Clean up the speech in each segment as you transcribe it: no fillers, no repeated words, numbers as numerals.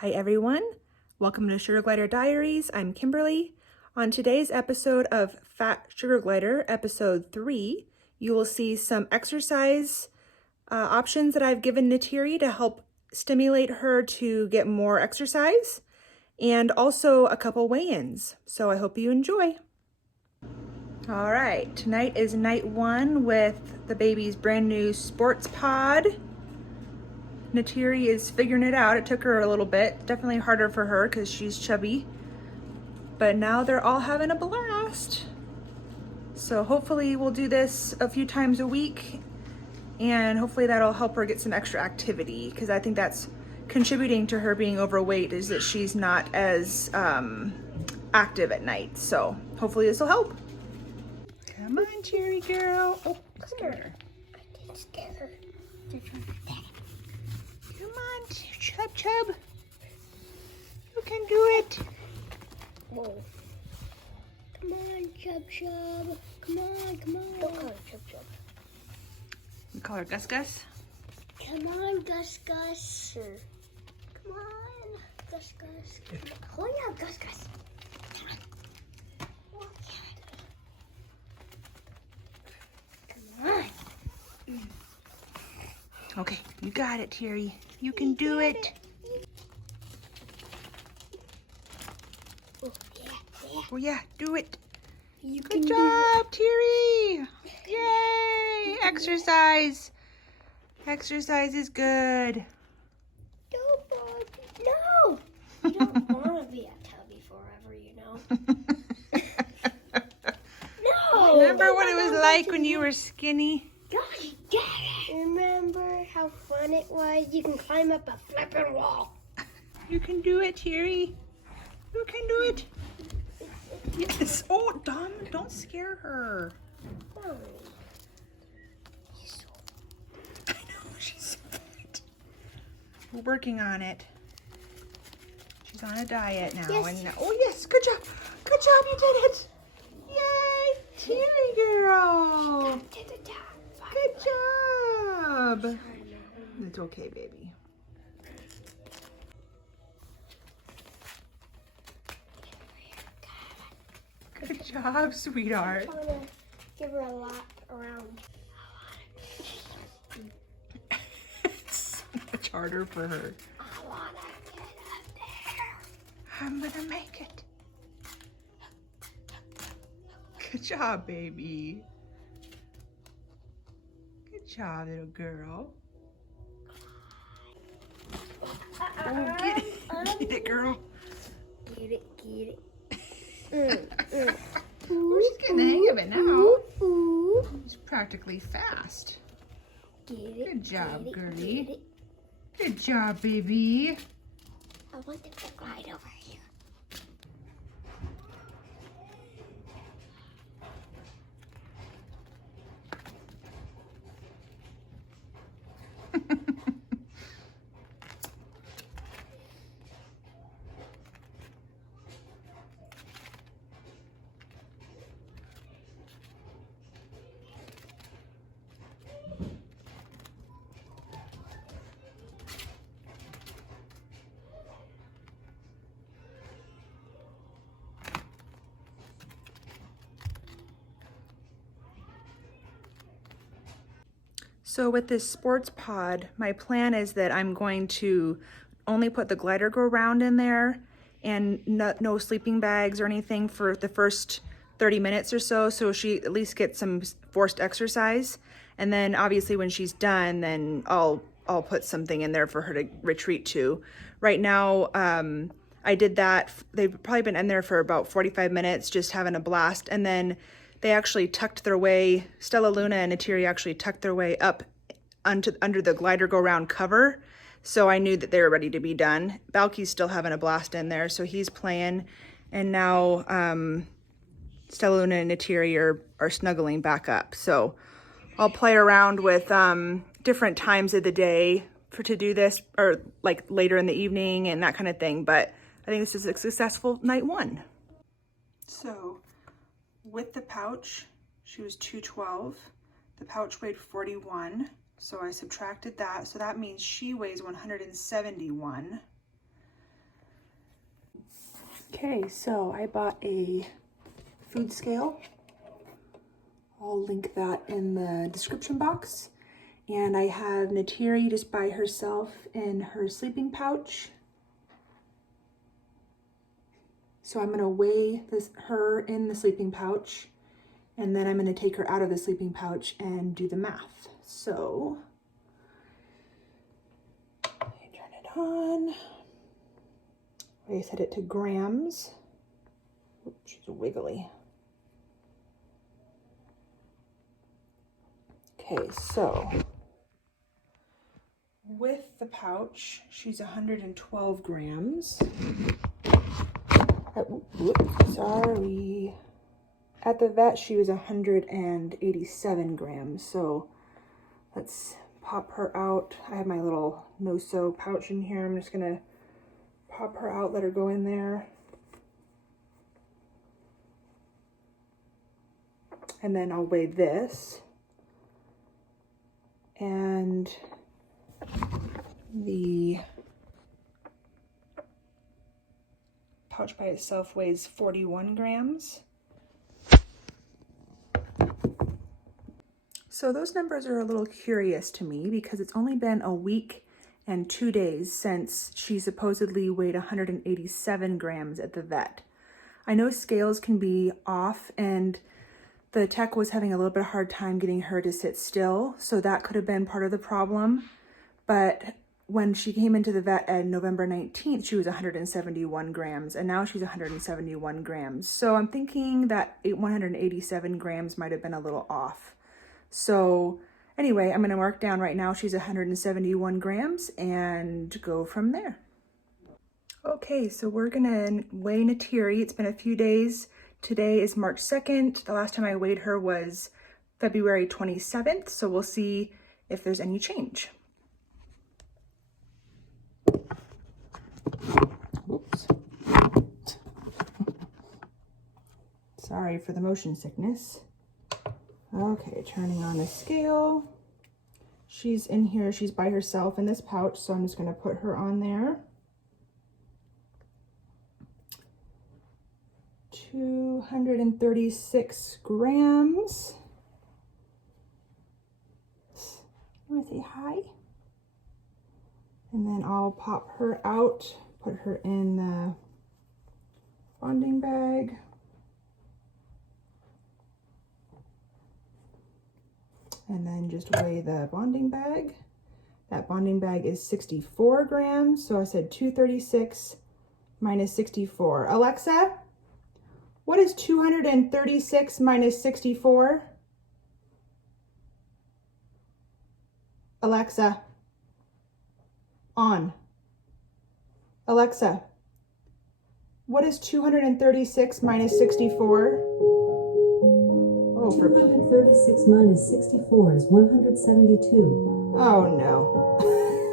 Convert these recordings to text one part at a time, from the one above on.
Hi everyone, welcome to Sugar Glider Diaries. I'm Kimberly. On today's episode of Fat Sugar Glider, episode 3, you will see some exercise options that I've given Natiri to help stimulate her to get more exercise, and also a couple weigh-ins. So I hope you enjoy. All right, tonight is night 1 with the baby's brand new sports pod. Natiri is figuring it out. It took her a little bit. Definitely harder for her because she's chubby. But now they're all having a blast. So hopefully we'll do this a few times a week, and hopefully that'll help her get some extra activity, because I think that's contributing to her being overweight, is that she's not as active at night. So hopefully this will help. Come on, Cherry girl. Oh, scare her. I did scare her. Come on, Chub Chub. You can do it. Whoa. Come on, Chub Chub. Come on, come on. Don't call her Chub Chub. We call her Gus Gus. Come on, Gus Gus. Sure. Come on, Gus Gus. Oh yeah, Gus Gus. Come on. Look at it. Come on. Okay, you got it, Terry. You can do it. Oh yeah, yeah. Oh yeah, do it. You can Good do job, Terry. Yay! Exercise. Exercise is good. Don't bug. No. You don't want to be a tubby forever, you know. No. Remember what it was like when you were skinny? Don't get it. Remember how fun it was? You can climb up a flipping wall. You can do it, Terry. You can do it. Yes. Oh, Dom, don't scare her. Oh. I know, she's so fat. We're working on it. She's on a diet now. Yes. And oh, yes. Good job. Good job. You did it. Yay. Terry girl. To the top. Good job. It's okay, baby. Good job, sweetheart. I want to give her a lap around. It's so much harder for her. I want to get up there. I'm gonna make it. Good job, baby. Good job, little girl. Oh, get it. Get it, girl. Get it, get it. Oh, she's getting the hang of it now. Ooh. She's practically fast. Get it. Good job, get it, Gertie. get it. Good job, baby. I want them to glide over here. So with this sports pod, my plan is that I'm going to only put the glider go round in there, and no sleeping bags or anything for the first 30 minutes or so, so she at least gets some forced exercise. And then obviously when she's done, then I'll put something in there for her to retreat to. Right now, I did that. They've probably been in there for about 45 minutes, just having a blast. And then they actually tucked their way, Stella Luna and Natiri actually tucked their way up under the glider go-round cover. So I knew that they were ready to be done. Balky's still having a blast in there, so he's playing. And now Stella Luna and Natiri are snuggling back up. So I'll play around with different times of the day to do this, or like later in the evening and that kind of thing. But I think this is a successful night 1. So with the pouch, she was 212. The pouch weighed 41. So I subtracted that. So that means she weighs 171. Okay, so I bought a food scale. I'll link that in the description box. And I have Natiri just by herself in her sleeping pouch. So I'm gonna weigh her in the sleeping pouch, and then I'm gonna take her out of the sleeping pouch and do the math. So, I turn it on. I set it to grams. Oops, she's wiggly. Okay, so with the pouch, she's 112 grams. Whoops, sorry. At the vet, she was 187 grams. So let's pop her out. I have my little no-sew pouch in here. I'm just gonna pop her out, let her go in there. And then I'll weigh this. And the pouch by itself weighs 41 grams. So those numbers are a little curious to me because it's only been a week and 2 days since she supposedly weighed 187 grams at the vet. I know scales can be off, and the tech was having a little bit hard time getting her to sit still, so that could have been part of the problem. But when she came into the vet on November 19th, she was 171 grams, and now she's 171 grams. So I'm thinking that 187 grams might have been a little off. So anyway, I'm going to mark down right now she's 171 grams and go from there. Okay, so we're going to weigh Natiri. It's been a few days. Today is March 2nd. The last time I weighed her was February 27th, so we'll see if there's any change. Oops. Sorry for the motion sickness. Okay, turning on the scale. She's in here, she's by herself in this pouch, so I'm just gonna put her on there. 236 grams. You wanna say hi? And then I'll pop her out, put her in the bonding bag. And then just weigh the bonding bag. That bonding bag is 64 grams. So I said 236 minus 64. Alexa, what is 236 minus 64? Alexa, on. Alexa, what is 236 minus 64? 236 minus 64 is 172. Oh no.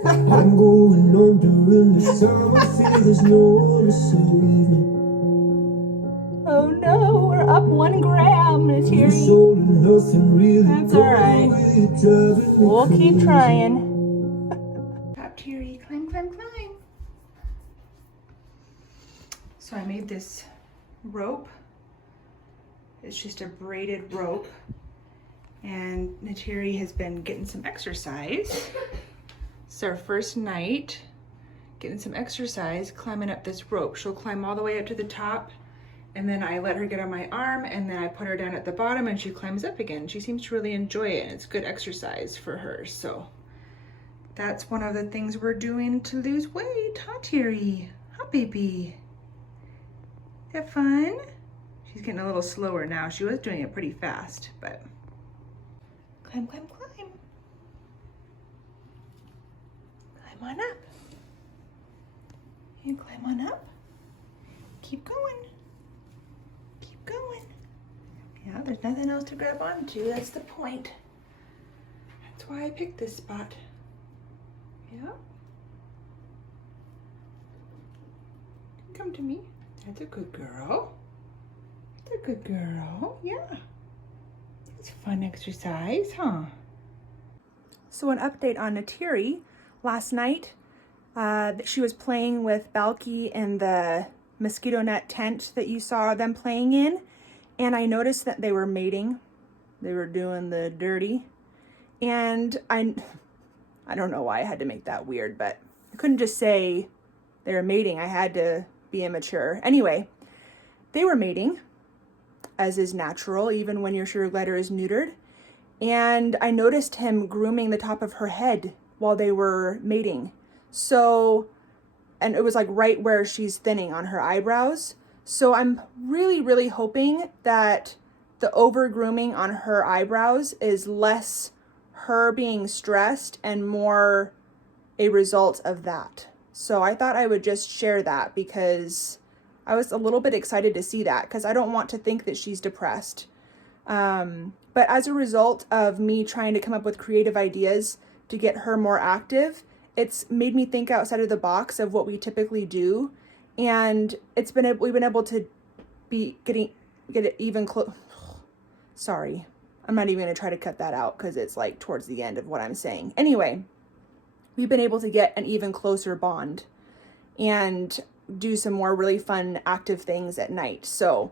I'm going under in this time. I feel there's no one to save me. Oh no, we're up 1 gram, Natiri. Soul and nothing really. That's alright. We'll keep trying. Up, Natiri, climb, climb, climb. So I made this rope. It's just a braided rope, and Natiri has been getting some exercise. It's our first night getting some exercise climbing up this rope. She'll climb all the way up to the top, and then I let her get on my arm, and then I put her down at the bottom and she climbs up again. She seems to really enjoy it, and it's good exercise for her. So that's one of the things we're doing to lose weight. Huh, Natiri? Huh, baby? Is that fun? She's getting a little slower now. She was doing it pretty fast, but climb, climb, climb. Climb on up. You climb on up. Keep going. Keep going. Yeah, there's nothing else to grab onto. That's the point. That's why I picked this spot. Yeah. Come to me. That's a good girl. That's a good girl, yeah. It's fun exercise, huh? So an update on Natiri. Last night, she was playing with Balky in the mosquito net tent that you saw them playing in, and I noticed that they were mating. They were doing the dirty, and I don't know why I had to make that weird, but I couldn't just say they were mating. I had to be immature. Anyway, they were mating, as is natural, even when your sugar glider is neutered. And I noticed him grooming the top of her head while they were mating. So, and it was like right where she's thinning on her eyebrows. So I'm really, really hoping that the over grooming on her eyebrows is less her being stressed and more a result of that. So I thought I would just share that because I was a little bit excited to see that because I don't want to think that she's depressed. But as a result of me trying to come up with creative ideas to get her more active, it's made me think outside of the box of what we typically do. And we've been able to get it even close. Sorry, I'm not even going to try to cut that out because it's like towards the end of what I'm saying. Anyway, we've been able to get an even closer bond and do some more really fun active things at night. So